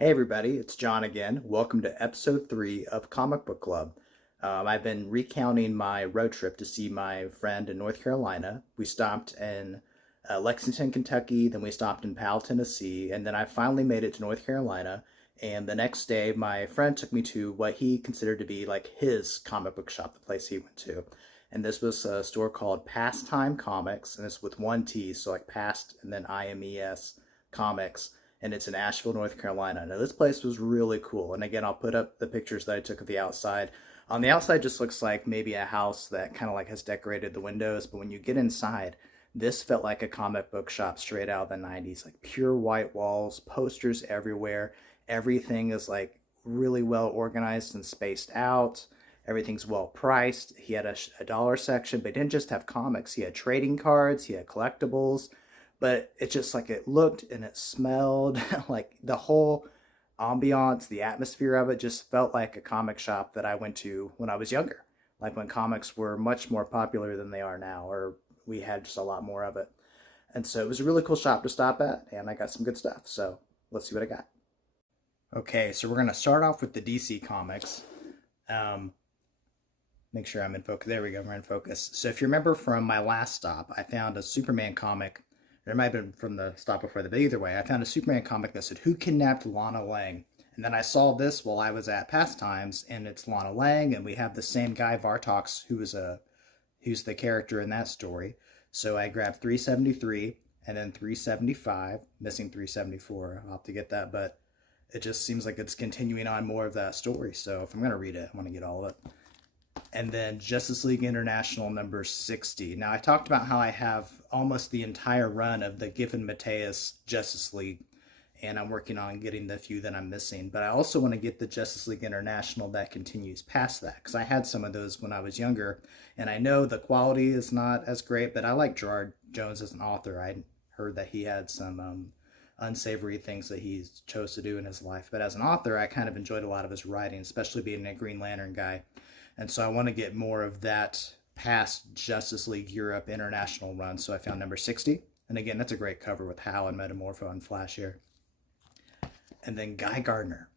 Hey everybody, it's John again. Welcome to episode 3 of Comic Book Club. I've been recounting my road trip to see my friend in North Carolina. We stopped in Lexington, Kentucky, then we stopped in Powell, Tennessee, and then I finally made it to North Carolina. And the next day, my friend took me to what he considered to be like his comic book shop, the place he went to. And this was a store called Pastime Comics, and it's with one T, so like past and then IMES Comics, and it's in Asheville, North Carolina. Now this place was really cool, and again, I'll put up the pictures that I took of the outside. On the outside, just looks like maybe a house that kind of like has decorated the windows, but when you get inside, this felt like a comic book shop straight out of the 90s, like pure white walls, posters everywhere. Everything is like really well organized and spaced out. Everything's well priced. He had a dollar section, but he didn't just have comics. He had trading cards, he had collectibles, but it just like it looked and it smelled like the whole ambiance, the atmosphere of it just felt like a comic shop that I went to when I was younger, like when comics were much more popular than they are now, or we had just a lot more of it. And so it was a really cool shop to stop at, and I got some good stuff. So let's see what I got. Okay, so we're going to start off with the DC comics. Um, Make sure I'm in focus. There we go, we're in focus. So if you remember from my last stop, I found a Superman comic. It might have been from the stop before that, but either way, I found a Superman comic that said, "Who kidnapped Lana Lang?" And then I saw this while I was at Pastimes, and it's Lana Lang, and we have the same guy, Vartox, who's the character in that story. So I grabbed 373 and then 375, missing 374. I'll have to get that, but it just seems like it's continuing on more of that story. So if I'm going to read it, I want to get all of it. And then Justice League International number 60. Now, I talked about how I have almost the entire run of the Giffen Mateus Justice League, and I'm working on getting the few that I'm missing. But I also want to get the Justice League International that continues past that, because I had some of those when I was younger, and I know the quality is not as great, but I like Gerard Jones as an author. I heard that he had some unsavory things that he chose to do in his life, but as an author, I kind of enjoyed a lot of his writing, especially being a Green Lantern guy. And so I want to get more of that past Justice League Europe international run. So I found number 60. And again, that's a great cover with Hal and Metamorpho and Flash here. And then Guy Gardner.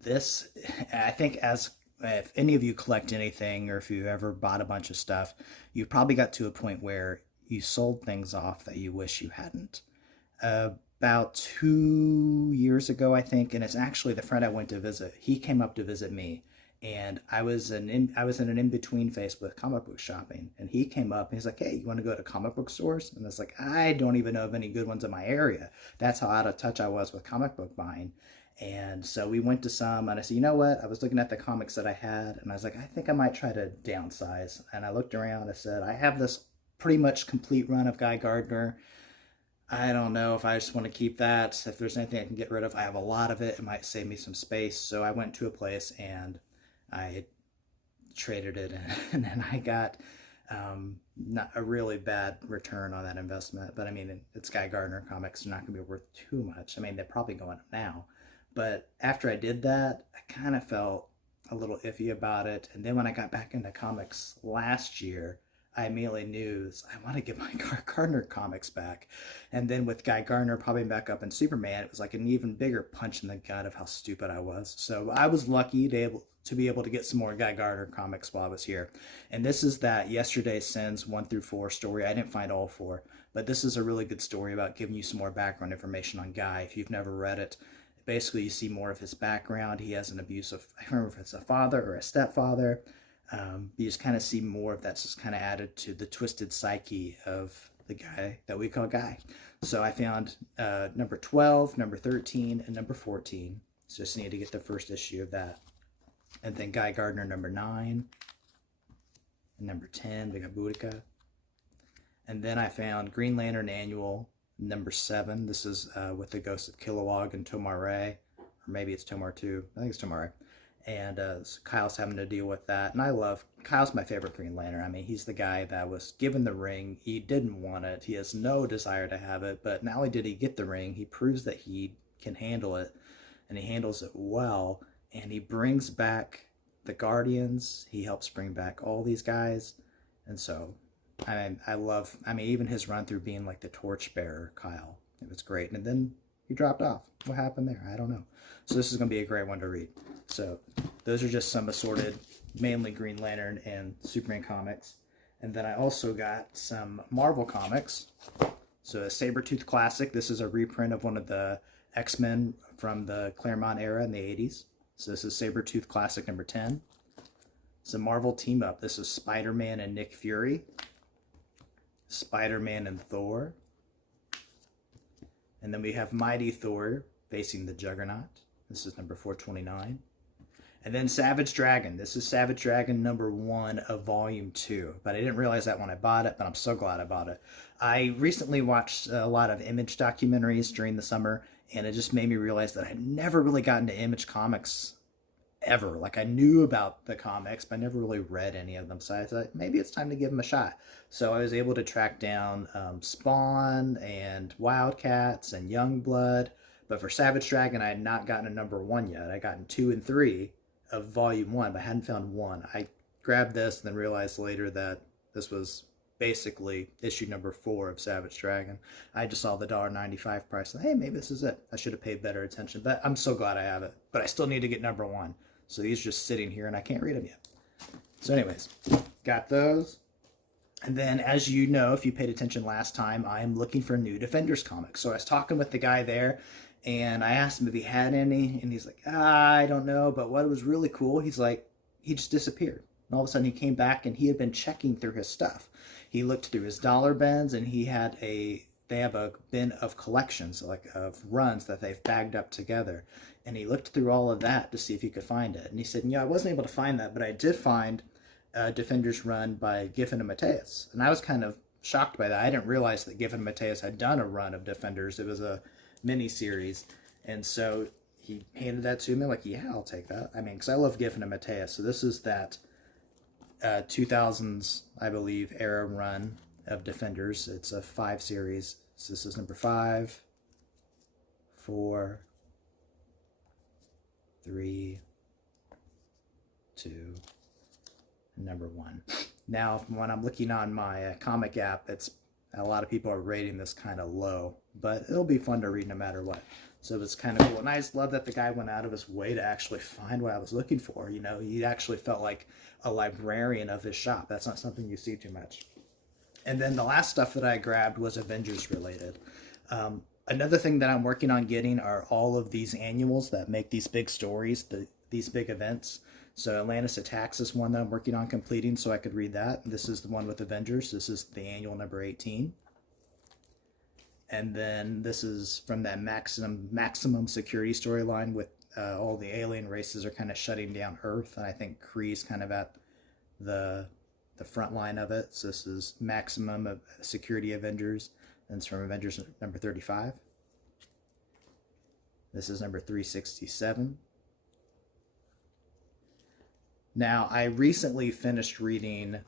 This, I think, as if any of you collect anything or if you ever bought a bunch of stuff, you probably got to a point where you sold things off that you wish you hadn't. About 2 years ago, I think, and it's actually the friend I went to visit. He came up to visit me, and I was in an in between phase with comic book shopping, and he came up and he's like, "Hey, you want to go to comic book stores?" And it's like, I don't even know of any good ones in my area. That's how out of touch I was with comic book buying. And so we went to some, and I said, "You know what? I was looking at the comics that I had, and I was like, I think I might try to downsize." And I looked around. I said, "I have this pretty much complete run of Guy Gardner. I don't know if I just want to keep that. If there's anything I can get rid of, I have a lot of it. It might save me some space." So I went to a place and I traded it in, and then I got not a really bad return on that investment. But I mean, it's Guy Gardner comics. They're not going to be worth too much. I mean, they're probably going up now. But after I did that, I kind of felt a little iffy about it. And then when I got back into comics last year, I immediately knew I want to get my Gardner comics back. And then with Guy Gardner popping back up in Superman, it was like an even bigger punch in the gut of how stupid I was. So I was lucky to be able to get some more Guy Gardner comics while I was here. And this is that Yesterday's Sins 1 through 4 story. I didn't find all 4, but this is a really good story about giving you some more background information on Guy if you've never read it. Basically, you see more of his background. He has an abusive, I don't remember if it's a father or a stepfather. You just kind of see more of that's just kind of added to the twisted psyche of the guy that we call Guy. So I found number 12, number 13, and number 14. So just need to get the first issue of that. And then Guy Gardner number 9. And number 10, we got Boudica. And then I found Green Lantern Annual number 7. This is with the Ghost of Kilowog and Tomar Ray. Or maybe it's Tomar 2. I think it's Tomar Ray. And so Kyle's having to deal with that. And Kyle's my favorite Green Lantern. I mean, he's the guy that was given the ring. He didn't want it. He has no desire to have it. But not only did he get the ring, he proves that he can handle it. And he handles it well. And he brings back the Guardians. He helps bring back all these guys. And so, I mean, even his run through being like the torchbearer, Kyle. It was great. And then he dropped off. What happened there? I don't know. So this is going to be a great one to read. So those are just some assorted, mainly Green Lantern and Superman comics. And then I also got some Marvel comics. So a Sabretooth Classic. This is a reprint of one of the X-Men from the Claremont era in the 80s. So this is Sabretooth Classic number 10. It's a Marvel team up. This is Spider-Man and Nick Fury. Spider-Man and Thor. And then we have Mighty Thor facing the Juggernaut. This is number 429. And then Savage Dragon. This is Savage Dragon number 1 of volume 2. But I didn't realize that when I bought it, but I'm so glad I bought it. I recently watched a lot of Image documentaries during the summer, and it just made me realize that I had never really gotten to Image comics ever. Like, I knew about the comics, but I never really read any of them. So I thought maybe it's time to give them a shot. So I was able to track down Spawn and Wildcats and Youngblood. But for Savage Dragon, I had not gotten a number 1 yet. I had gotten 2 and 3 of volume 1, but I hadn't found 1. I grabbed this and then realized later that this was basically issue number 4 of Savage Dragon. I just saw the $1.95 price and hey, maybe this is it. I should have paid better attention, but I'm so glad I have it. But I still need to get number 1. So these are just sitting here and I can't read them yet. So anyways, got those. And then, as you know, if you paid attention last time, I am looking for new Defenders comics. So I was talking with the guy there, and I asked him if he had any, and he's like, I don't know. But what was really cool, he's like, he just disappeared. And all of a sudden, he came back, and he had been checking through his stuff. He looked through his dollar bins, and they have a bin of collections, like of runs that they've bagged up together. And he looked through all of that to see if he could find it. And he said, yeah, I wasn't able to find that, but I did find Defenders run by Giffen and Mateus. And I was kind of shocked by that. I didn't realize that Giffen and Mateus had done a run of Defenders. It was a mini series. And so he handed that to me, like, yeah, I'll take that. I mean, because I love Giffen and Mateus. So this is that 2000s, I believe, era run of Defenders. It's a 5 series. So this is number 5, 4, 3, 2, number 1. Now, when I'm looking on my comic app, it's a lot of people are rating this kind of low, but it'll be fun to read no matter what. So it's kind of cool. And I just love that the guy went out of his way to actually find what I was looking for. You know, he actually felt like a librarian of his shop. That's not something you see too much. And then the last stuff that I grabbed was Avengers related. Another thing that I'm working on getting are all of these annuals that make these big stories, these big events. So Atlantis Attacks is one that I'm working on completing so I could read that. This is the one with Avengers. This is the annual number 18. And then this is from that maximum security storyline with all the alien races are kind of shutting down Earth. And I think Kree's kind of at the front line of it. So this is Maximum Security Avengers. And it's from Avengers number 35. This is number 367. Now, I recently finished reading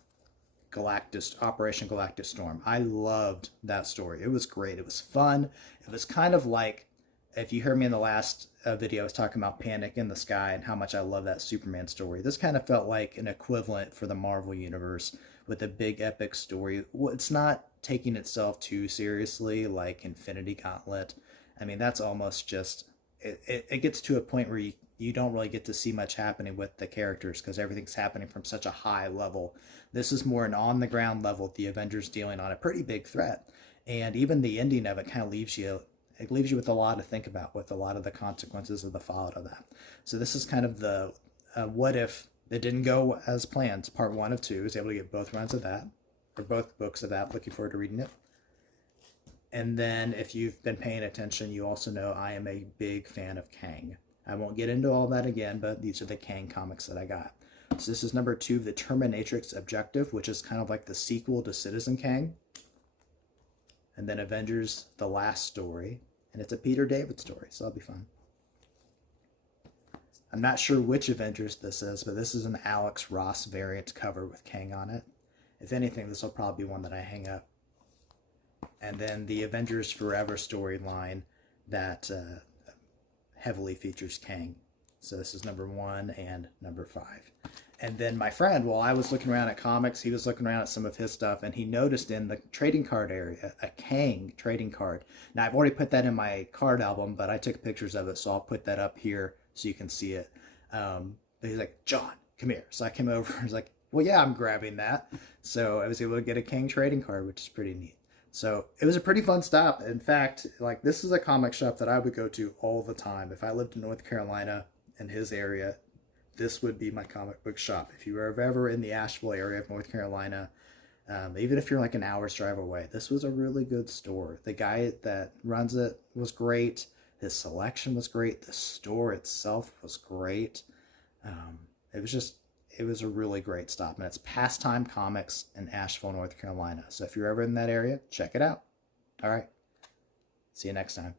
Operation Galactic Storm. I loved that story. It was great. It was fun. It was kind of like, if you heard me in the last video, I was talking about Panic in the Sky and how much I love that Superman story. This kind of felt like an equivalent for the Marvel Universe with a big epic story. It's not taking itself too seriously like Infinity Gauntlet. I mean, that's almost just, it gets to a point where you don't really get to see much happening with the characters because everything's happening from such a high level. This is more an on-the-ground level, the Avengers dealing on a pretty big threat. And even the ending of it kind of leaves you with a lot to think about, with a lot of the consequences of the fallout of that. So this is kind of the what if it didn't go as planned. Part 1 of 2 is able to get both runs of that, or both books of that. Looking forward to reading it. And then if you've been paying attention, you also know I am a big fan of Kang. I won't get into all that again, but these are the Kang comics that I got. So this is number 2 of the Terminatrix Objective, which is kind of like the sequel to Citizen Kang. And then Avengers, The Last Story. And it's a Peter David story, so that'll be fun. I'm not sure which Avengers this is, but this is an Alex Ross variant cover with Kang on it. If anything, this will probably be one that I hang up. And then the Avengers Forever storyline that heavily features Kang. So this is number 1 and number 5. And then my friend, while I was looking around at comics, he was looking around at some of his stuff, and he noticed in the trading card area a Kang trading card. Now, I've already put that in my card album, but I took pictures of it, so I'll put that up here so you can see it. But he's like, John, come here. So I came over and was like, well, yeah, I'm grabbing that. So I was able to get a Kang trading card, which is pretty neat. So it was a pretty fun stop. In fact, like, this is a comic shop that I would go to all the time. If I lived in North Carolina in his area, this would be my comic book shop. If you were ever in the Asheville area of North Carolina, even if you're like an hour's drive away, this was a really good store. The guy that runs it was great. His selection was great. The store itself was great. It was a really great stop. And it's Pastime Comics in Asheville, North Carolina. So if you're ever in that area, check it out. All right. See you next time.